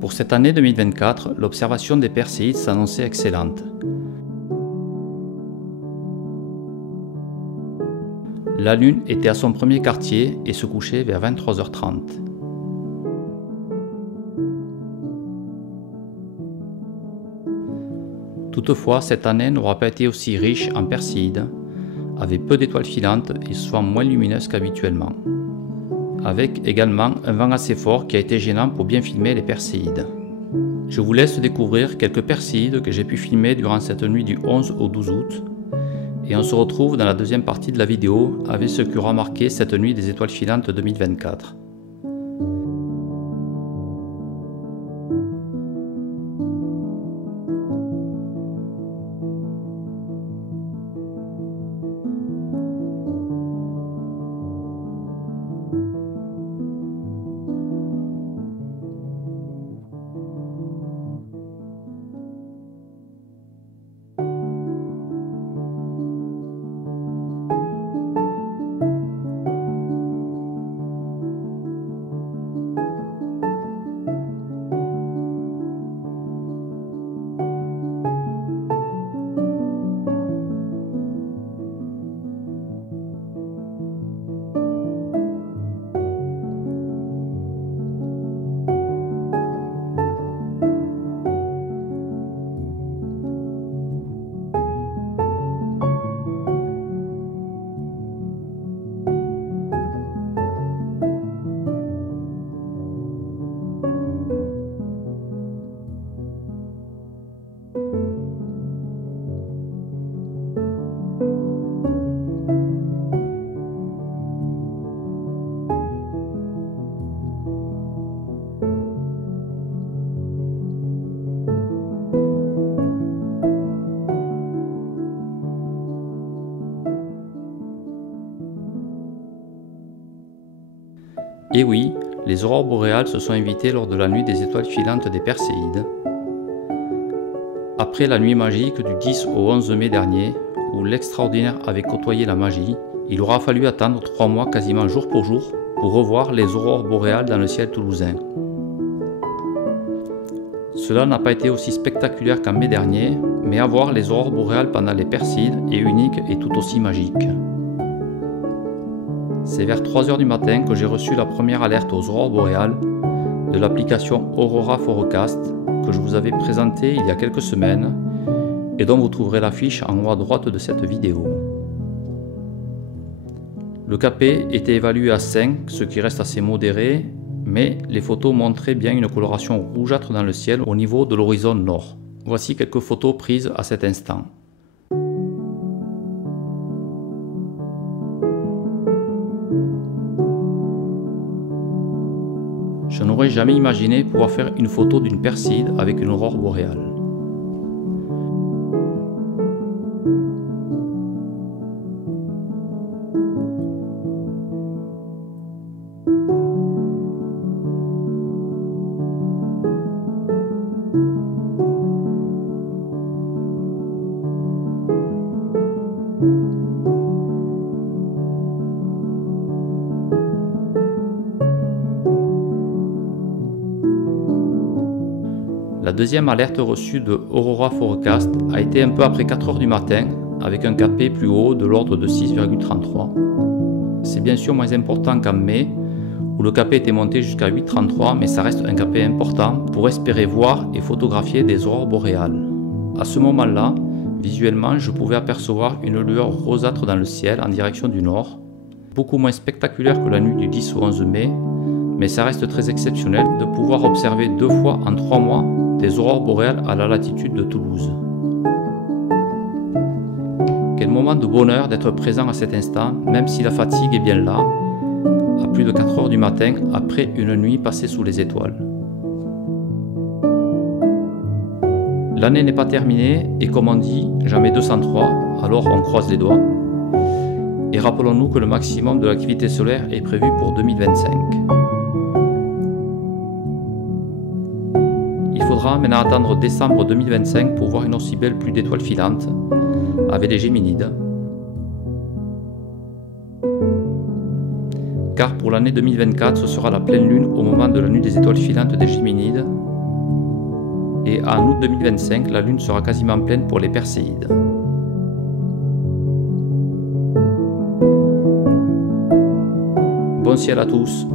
Pour cette année 2024, l'observation des Perséides s'annonçait excellente. La Lune était à son premier quartier et se couchait vers 23h30. Toutefois, cette année n'aura pas été aussi riche en Perséides, avec peu d'étoiles filantes et souvent moins lumineuses qu'habituellement. Avec également un vent assez fort qui a été gênant pour bien filmer les Perséides. Je vous laisse découvrir quelques Perséides que j'ai pu filmer durant cette nuit du 11 au 12 août. Et on se retrouve dans la deuxième partie de la vidéo avec ce qui aura marqué cette nuit des étoiles filantes 2024. Et oui, les aurores boréales se sont invitées lors de la nuit des étoiles filantes des Perséides. Après la nuit magique du 10 au 11 mai dernier, où l'extraordinaire avait côtoyé la magie, il aura fallu attendre 3 mois quasiment jour pour jour pour revoir les aurores boréales dans le ciel toulousain. Cela n'a pas été aussi spectaculaire qu'en mai dernier, mais avoir les aurores boréales pendant les Perséides est unique et tout aussi magique. C'est vers 3 h du matin que j'ai reçu la première alerte aux aurores boréales de l'application Aurora Forecast que je vous avais présentée il y a quelques semaines et dont vous trouverez l'affiche en haut à droite de cette vidéo. Le KP était évalué à 5, ce qui reste assez modéré, mais les photos montraient bien une coloration rougeâtre dans le ciel au niveau de l'horizon nord. Voici quelques photos prises à cet instant. Je n'aurais jamais imaginé pouvoir faire une photo d'une Perséide avec une aurore boréale. La deuxième alerte reçue de Aurora Forecast a été un peu après 4 h du matin, avec un KP plus haut de l'ordre de 6,33. C'est bien sûr moins important qu'en mai, où le KP était monté jusqu'à 8,33, mais ça reste un KP important pour espérer voir et photographier des aurores boréales. À ce moment-là, visuellement, je pouvais apercevoir une lueur rosâtre dans le ciel en direction du nord, beaucoup moins spectaculaire que la nuit du 10 au 11 mai, mais ça reste très exceptionnel de pouvoir observer 2 fois en 3 mois des aurores boréales à la latitude de Toulouse. Quel moment de bonheur d'être présent à cet instant, même si la fatigue est bien là, à plus de 4 h du matin après une nuit passée sous les étoiles. L'année n'est pas terminée et comme on dit, jamais 203, alors on croise les doigts. Et rappelons-nous que le maximum de l'activité solaire est prévu pour 2025. Il faudra maintenant attendre décembre 2025 pour voir une aussi belle pluie d'étoiles filantes avec les Géminides. Car pour l'année 2024, ce sera la pleine lune au moment de la nuit des étoiles filantes des Géminides et en août 2025, la Lune sera quasiment pleine pour les Perséides. Bon ciel à tous!